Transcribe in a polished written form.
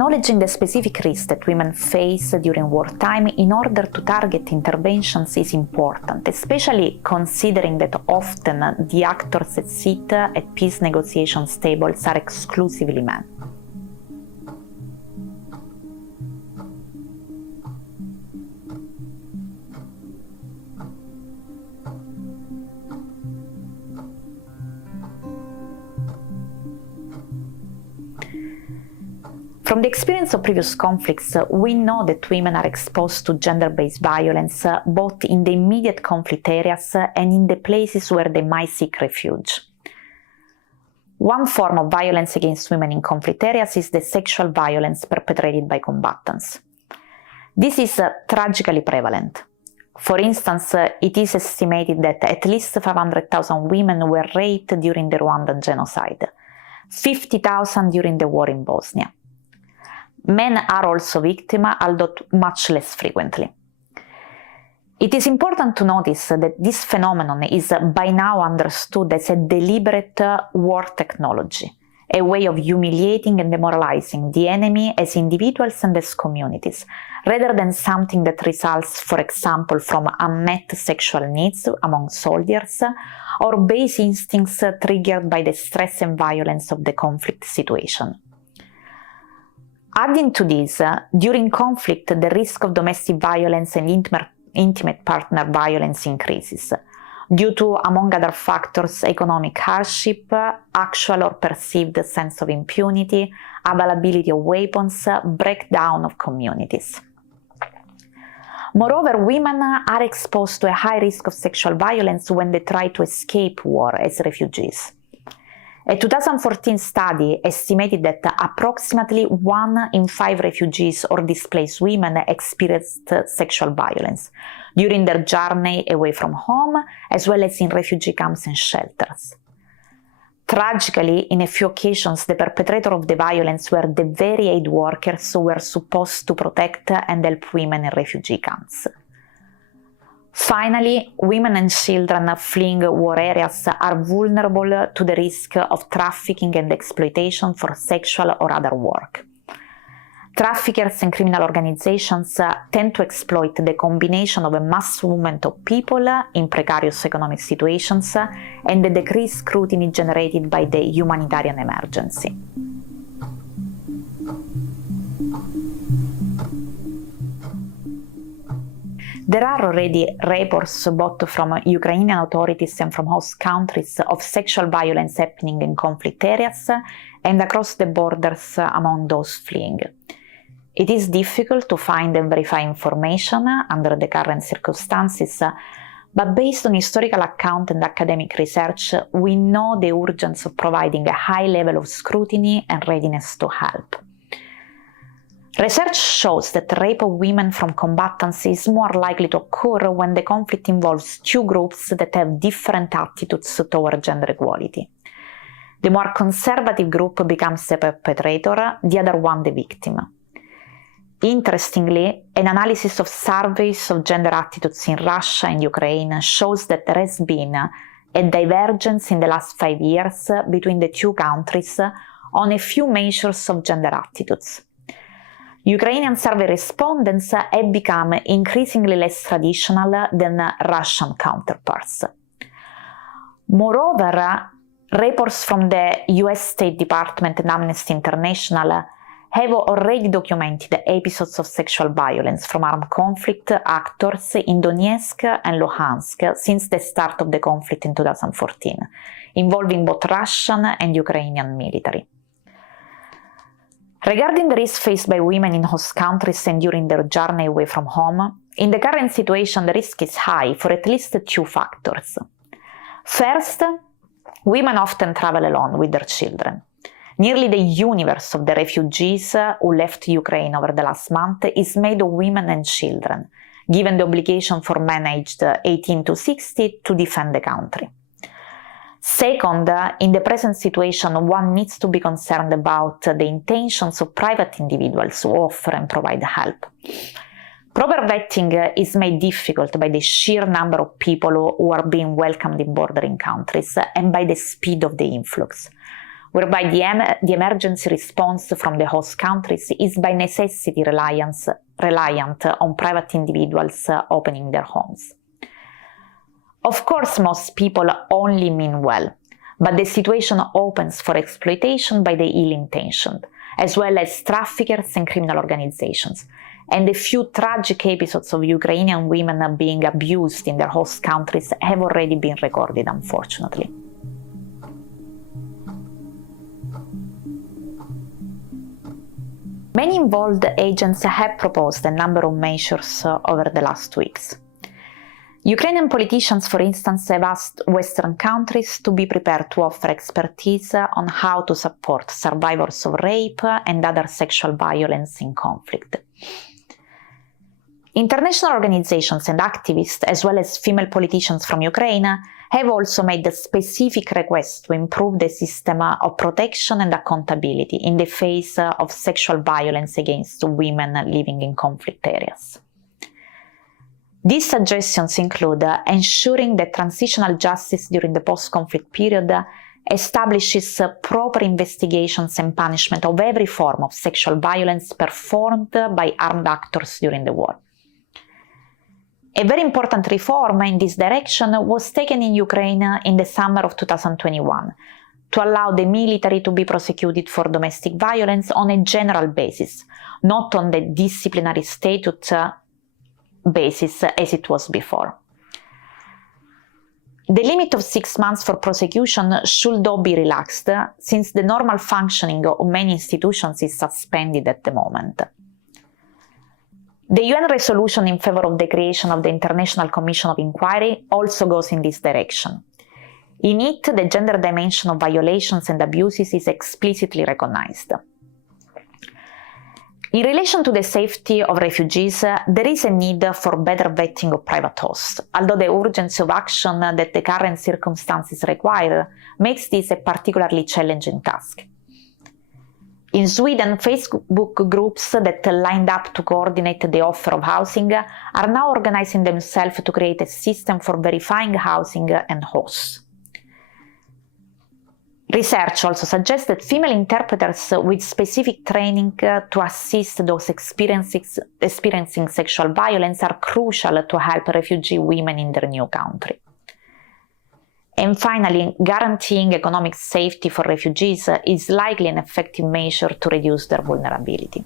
Acknowledging the specific risks that women face during wartime in order to target interventions is important, especially considering that often the actors that sit at peace negotiations tables are exclusively men. From the experience of previous conflicts, we know that women are exposed to gender-based violence both in the immediate conflict areas and in the places where they might seek refuge. One form of violence against women in conflict areas is the sexual violence perpetrated by combatants. This is tragically prevalent. For instance, it is estimated that at least 500,000 women were raped during the Rwandan genocide, 50,000 during the war in Bosnia. Men are also victims, although much less frequently. It is important to notice that this phenomenon is by now understood as a deliberate war technology, a way of humiliating and demoralizing the enemy as individuals and as communities, rather than something that results, for example, from unmet sexual needs among soldiers or base instincts triggered by the stress and violence of the conflict situation. Adding to this, during conflict, the risk of domestic violence and intimate partner violence increases, due to, among other factors, economic hardship, actual or perceived sense of impunity, availability of weapons, breakdown of communities. Moreover, women are exposed to a high risk of sexual violence when they try to escape war as refugees. A 2014 study estimated that approximately 1 in 5 refugees or displaced women experienced sexual violence during their journey away from home, as well as in refugee camps and shelters. Tragically, in a few occasions, the perpetrator of the violence were the very aid workers who were supposed to protect and help women in refugee camps. Finally, women and children fleeing war areas are vulnerable to the risk of trafficking and exploitation for sexual or other work. Traffickers and criminal organizations tend to exploit the combination of a mass movement of people in precarious economic situations and the decreased scrutiny generated by the humanitarian emergency. There are already reports both from Ukrainian authorities and from host countries of sexual violence happening in conflict areas and across the borders among those fleeing. It is difficult to find and verify information under the current circumstances, but based on historical account and academic research, we know the urgency of providing a high level of scrutiny and readiness to help. Research shows that rape of women from combatants is more likely to occur when the conflict involves two groups that have different attitudes toward gender equality. The more conservative group becomes the perpetrator, the other one the victim. Interestingly, an analysis of surveys of gender attitudes in Russia and Ukraine shows that there has been a divergence in the last 5 years between the two countries on a few measures of gender attitudes. Ukrainian survey respondents have become increasingly less traditional than Russian counterparts. Moreover, reports from the US State Department and Amnesty International have already documented episodes of sexual violence from armed conflict actors in Donetsk and Luhansk since the start of the conflict in 2014, involving both Russian and Ukrainian military. Regarding the risk faced by women in host countries and during their journey away from home, in the current situation the risk is high for at least 2 factors. First, women often travel alone with their children. Nearly the universe of the refugees who left Ukraine over the last month is made of women and children, given the obligation for men aged 18 to 60 to defend the country. Second, in the present situation, one needs to be concerned about the intentions of private individuals who offer and provide help. Proper vetting is made difficult by the sheer number of people who are being welcomed in bordering countries and by the speed of the influx. whereby the emergency response from the host countries is by necessity reliant on private individuals opening their homes. Of course, most people only mean well, but the situation opens for exploitation by the ill-intentioned, as well as traffickers and criminal organizations, and a few tragic episodes of Ukrainian women being abused in their host countries have already been recorded, unfortunately. Many involved agents have proposed a number of measures over the last weeks. Ukrainian politicians, for instance, have asked Western countries to be prepared to offer expertise on how to support survivors of rape and other sexual violence in conflict. International organizations and activists, as well as female politicians from Ukraine, have also made a specific request to improve the system of protection and accountability in the face of sexual violence against women living in conflict areas. These suggestions include ensuring that transitional justice during the post-conflict period establishes proper investigations and punishment of every form of sexual violence performed by armed actors during the war. A very important reform in this direction was taken in Ukraine in the summer of 2021 to allow the military to be prosecuted for domestic violence on a general basis, not on the disciplinary statute basis as it was before. The limit of 6 months for prosecution should though be relaxed, since the normal functioning of many institutions is suspended at the moment. The UN resolution in favor of the creation of the International Commission of Inquiry also goes in this direction. In it, the gender dimension of violations and abuses is explicitly recognized. In relation to the safety of refugees, there is a need for better vetting of private hosts, although the urgency of action that the current circumstances require makes this a particularly challenging task. In Sweden, Facebook groups that lined up to coordinate the offer of housing are now organizing themselves to create a system for verifying housing and hosts. Research also suggests that female interpreters with specific training to assist those experiencing sexual violence are crucial to help refugee women in their new country. And finally, guaranteeing economic safety for refugees is likely an effective measure to reduce their vulnerability.